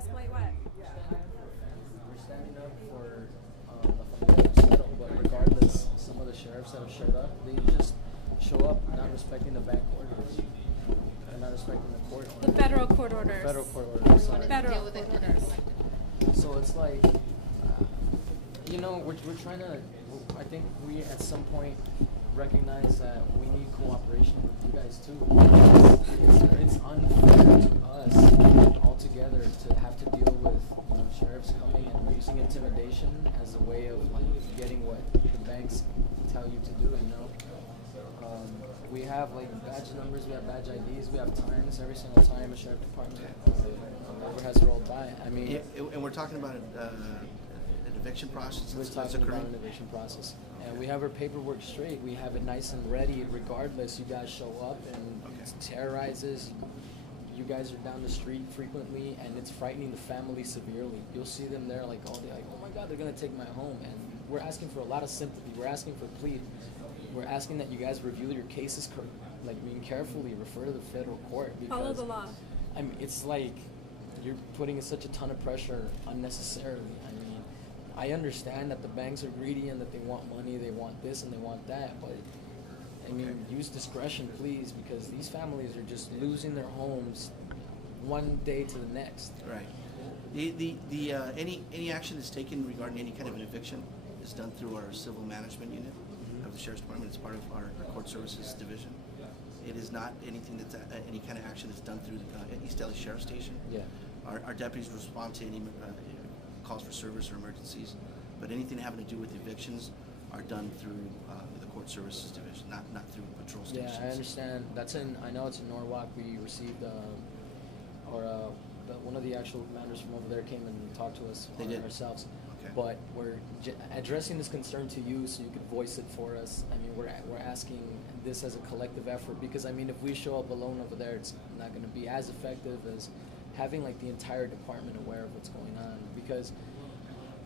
escalate what? We're standing up for the familia Lucero, but regardless, some of the sheriffs that have showed up, they just show up not respecting the bank orders. They're not respecting the court orders. The federal court orders. Federal court orders. Sorry. Federal court orders. So it's like, we're trying to, I think we at some point recognize that we need cooperation with you guys too. It's unfair to us altogether to have to deal with sheriffs coming and using intimidation as a way of getting what the banks tell you to do. We have badge numbers, we have badge IDs, we have times every single time a sheriff department member has rolled by. And we're talking about an eviction process. We're talking about an eviction process. And we have our paperwork straight. We have it nice and ready regardless. You guys show up and it terrorizes. You guys are down the street frequently and it's frightening the family severely. You'll see them there all day oh my God, they're going to take my home. And we're asking for a lot of sympathy. We're asking for a plea. We're asking that you guys review your cases carefully, refer to the federal court. Because, follow the law. It's like you're putting such a ton of pressure unnecessarily. I understand that the banks are greedy and that they want money, they want this and they want that, but use discretion, please, because these families are just losing their homes one day to the next. Right. Any action is taken regarding any kind of an eviction is done through our civil management unit of the Sheriff's Department. It's part of our court services division. It is not anything that's any kind of action that's done through the East LA Sheriff Station. Yeah. Our deputies respond to any calls for service or emergencies, but anything having to do with evictions are done through the court services division, not through patrol stations. Yeah, I understand. I know it's in Norwalk. We received, one of the actual commanders from over there came and talked to us ourselves. Okay. But we're addressing this concern to you so you could voice it for us. We're asking this as a collective effort because, if we show up alone over there, it's not going to be as effective as having the entire department aware of what's going on. Because,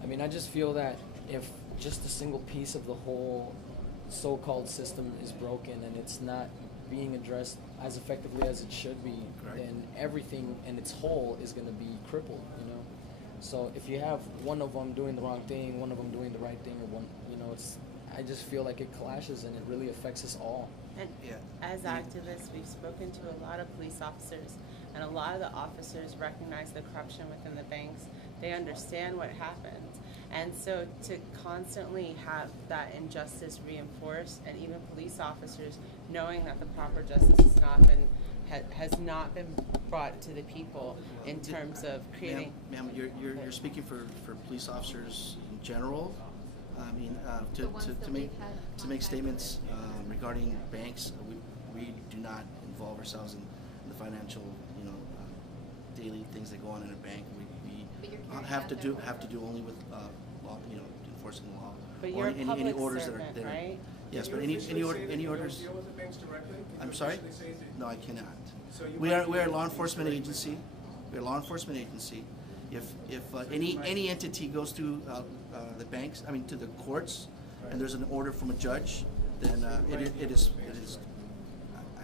I just feel that if just a single piece of the whole so-called system is broken and it's not being addressed as effectively as it should be, then everything in its whole is going to be crippled, So if you have one of them doing the wrong thing, one of them doing the right thing, or one, I just feel like it clashes and it really affects us all. And as activists, we've spoken to a lot of police officers, and a lot of the officers recognize the corruption within the banks. They understand what happens. And so to constantly have that injustice reinforced, and even police officers knowing that the proper justice has not been brought to the people in terms of creating... Ma'am, you're speaking for police officers in general. To make statements regarding banks, we do not involve ourselves in the financial, daily things that go on in a bank. We have to do only with law, enforcing the law. But you're a public any orders servant, that are there. Right? Yes, but any orders. Deal with the banks directly? I'm sorry? No, I cannot. So we are a law enforcement agency. We're a law enforcement agency. If any entity goes through the banks, to the courts, and there's an order from a judge, then it is.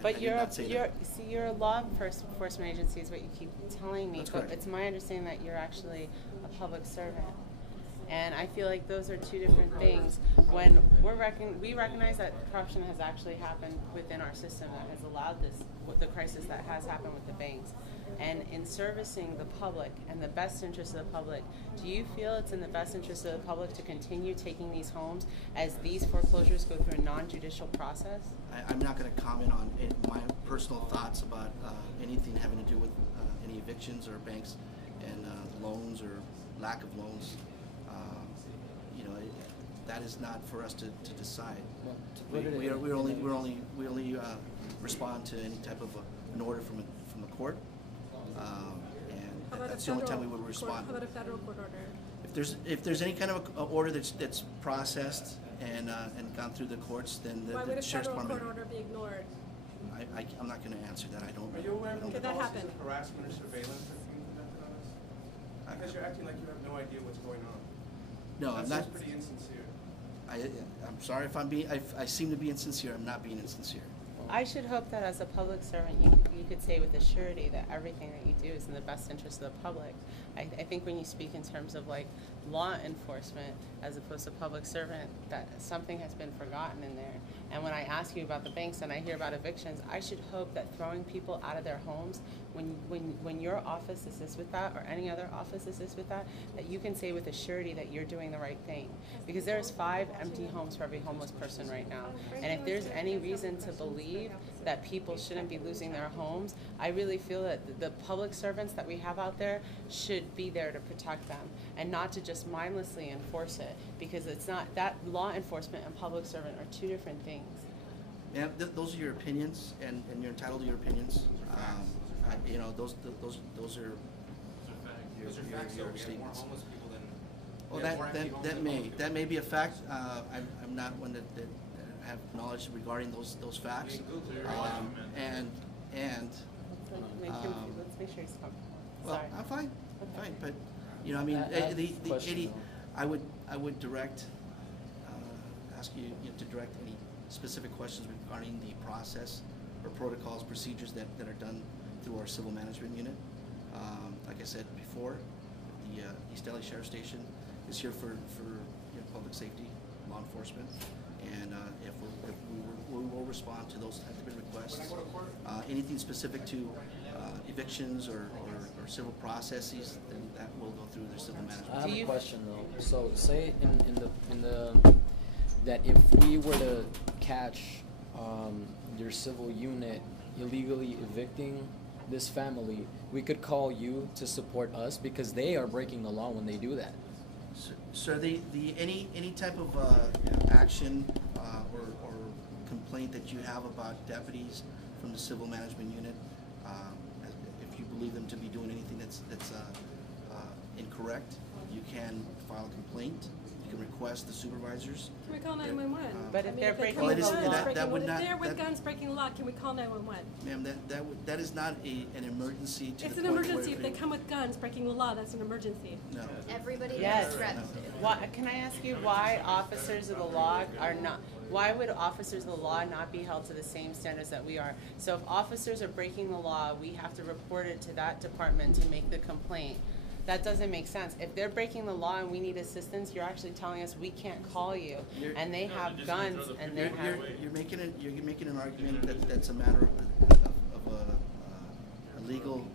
But you're a law enforcement agency is what you keep telling me. That's but correct. It's my understanding that you're actually a public servant. And I feel like those are two different things. When we recognize that corruption has actually happened within our system that has allowed the crisis that has happened with the banks. And in servicing the public and the best interest of the public, do you feel it's in the best interest of the public to continue taking these homes as these foreclosures go through a non-judicial process? I'm not going to comment on my personal thoughts about anything having to do with any evictions or banks and loans or lack of loans. That is not for us to decide. We only respond to any type of an order from the court, and that's the only time we would respond. How about a federal court order? If there's any kind of order that's processed and gone through the courts, then the Sheriff's Department. Why would a federal court order be ignored? I'm not going to answer that. I don't. Are you aware of any Could that policies happen? of harassment or surveillance that are being conducted on us? Because you're acting like you have no idea what's going on. No, I'm not. That's pretty insincere. I'm sorry if I seem to be insincere. I'm not being insincere. I should hope that as a public servant, you could say with a surety that everything that you do is in the best interest of the public. I think when you speak in terms of like law enforcement as opposed to public servant, that something has been forgotten in there. And when I ask you about the banks and I hear about evictions, I should hope that throwing people out of their homes, when your office assists with that or any other office assists with that you can say with a surety that you're doing the right thing. Because there's 5 empty homes for every homeless person right now. And if there's any reason to believe that people shouldn't be losing their homes, I really feel that the public servants that we have out there should be there to protect them and not to just mindlessly enforce it, because it's not that law enforcement and public servant are 2 different things. Yeah, those are your opinions, and you're entitled to your opinions. You know, those are your statements. Well, that may be a fact. I'm not one that have knowledge regarding those facts. And Let's make sure he's comfortable. well, Sorry. I'm fine, but you know, I mean, I would direct, ask you to direct any specific questions regarding the process or protocols, procedures that are done through our civil management unit. Like I said before, the East LA Sheriff Station is here for public safety, law enforcement, and if we will respond to those types of requests. Anything specific to evictions or civil processes, then that will go through the civil management. I have a question though. So say in the that if we were to catch your civil unit illegally evicting this family, we could call you to support us because they are breaking the law when they do that. So any type of action or complaint that you have about deputies from the civil management unit, if you believe them to be doing anything that's incorrect, you can file a complaint. You can request the supervisors. Can we call 911? But if they're breaking Well, the law, if they're with guns breaking the law, can we call 911? Ma'am, that is not an emergency to It's the an point emergency. where If they come with guns breaking the law, that's an emergency. No. Everybody Yes. is threatened. Can I ask you why officers of the law are not? Why would officers of the law not be held to the same standards that we are? So if officers are breaking the law, we have to report it to that department to make the complaint. That doesn't make sense. If they're breaking the law and we need assistance, you're actually telling us we can't call you, and they have guns and they have. You're making an argument that's a matter of a legal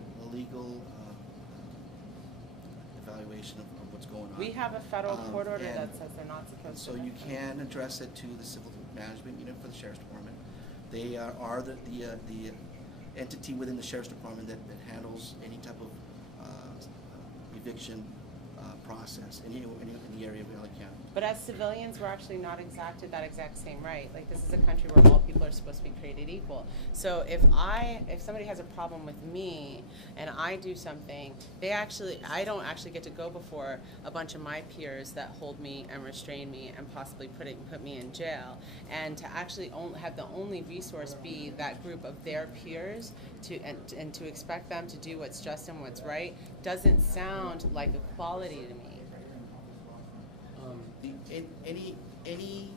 evaluation of what's going on. We have a federal court order and that says they're not supposed so to. you can address it to the civil management unit for the sheriff's department. They are the entity within the sheriff's department that handles any type of eviction process in the area of LA County. But as civilians, we're actually not exacted that exact same right. Like, this is a country where all people are supposed to be created equal. So if somebody has a problem with me and I do something, I don't actually get to go before a bunch of my peers that hold me and restrain me and possibly put me in jail. And to actually have the only resource be that group of their peers and to expect them to do what's just and what's right doesn't sound like equality to me. Any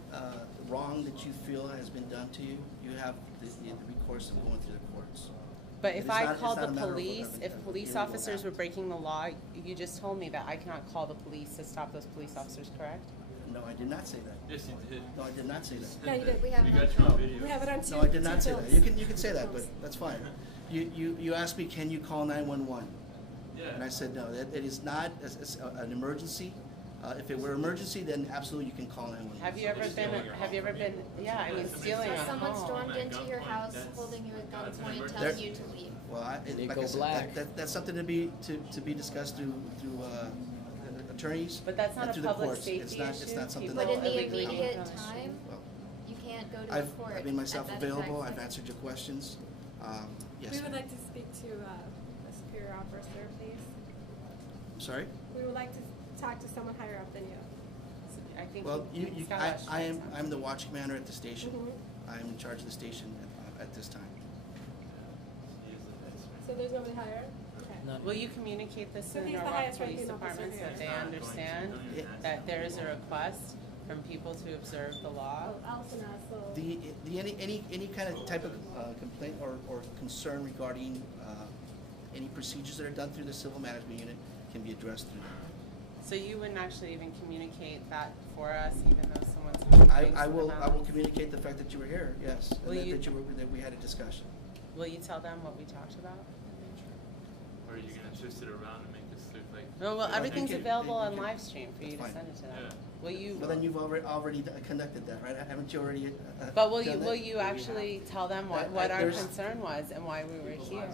wrong that you feel has been done to you, you have the recourse of going through the courts. But if I called the it's not a matter of police, what if police illegal officers were act. breaking the law, you just told me that I cannot call the police to stop those police officers, correct? No, I did not say that. Yes, you did. No, I did not say that. Yeah, you did. We have We it on got you on film. video. We have it on two. No, I did not say two that. films. You can say that, but that's fine. You asked me, can you call 911? Yeah. And I said no. That it is not an emergency. If it were emergency, then absolutely you can call 911. Have you ever been? Yeah, I mean, stealing So a someone home. stormed into your house holding you at gunpoint, There- telling you to leave. Well, They like go I said, black. that's something to be discussed through attorneys. But that's not and a through the public courts. safety It's not something issue. But that in the illegally immediate gun. time, well, you can't go to a I've court. made myself at that exact available. I've second. answered your questions. Yes. We would ma'am. like to speak to a superior officer, please. I'm sorry. We would like to talk to someone higher up than you. I think Well, he's got a lot of strengths. I'm the watch commander at the station. Mhm. I'm in charge of the station at this time. So there's nobody higher? Okay. Not- Will you communicate this So in he's our the highest police ranking officer departments here. so that they understand Yeah. that there is a request from people to observe the law. Allison asked, so. Any kind of type of complaint or concern regarding any procedures that are done through the civil management unit can be addressed through that. So you wouldn't actually even communicate that for us, even though someone's I will communicate the fact that you were here, yes, and that we had a discussion. Will you tell them what we talked about? Or are you going to twist it around and make us look like... No, well, everything's available on can- live stream for you to that's send it to them. Yeah. Will you? Well, then you've already conducted that, right? Haven't you already? But will done you? that? Will you actually tell them what our concern was and why we were here?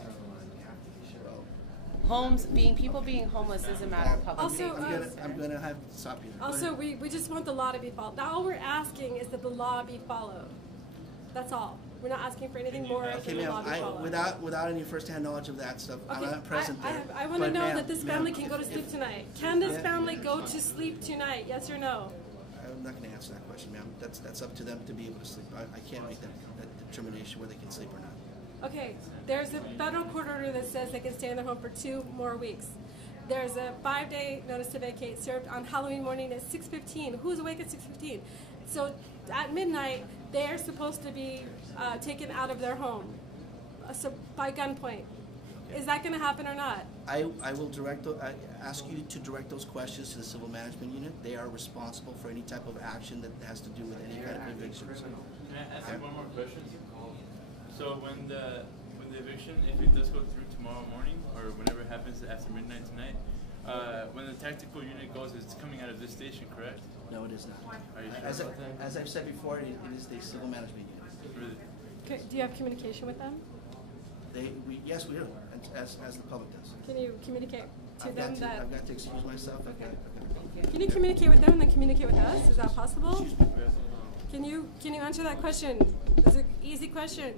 People being homeless is a matter of public Also, safety. I'm gonna have to stop you. Go Also, ahead. we just want the law to be followed. Now, all we're asking is that the law be followed. That's all. We're not asking for anything more Okay, than the law ma'am. be followed. Without any first-hand knowledge of that stuff, I'm Okay, not present there. I want to But know ma'am, that this ma'am, family can go to if- sleep if- tonight. Can this Yeah. family go to sleep tonight? Yes or no? I'm not going to answer that question, ma'am. That's up to them to be able to sleep. I can't make that determination whether they can sleep or not. Okay, there's a federal court order that says they can stay in their home for 2 more weeks. There's a 5-day notice to vacate served on Halloween morning at 6:15. Who's awake at 6:15? So at midnight, they're supposed to be taken out of their home, so by gunpoint. Is that going to happen or not? I will ask you to direct those questions to the civil management unit. They are responsible for any type of action that has to do with any kind of evictions. Can I ask you one more question? So when the eviction, if it does go through tomorrow morning or whenever it happens after midnight tonight, when the tactical unit goes, it's coming out of this station, correct? No, it is not. Are you sure about that? As I've said before, it is the civil management unit. Really? Okay, do you have communication with them? Yes, we do, as the public does. Can you communicate to them that? I've got to excuse myself. Okay. Okay. Can you communicate with them and then communicate with us? Is that possible? Excuse me. Can you answer that question? It's an easy question.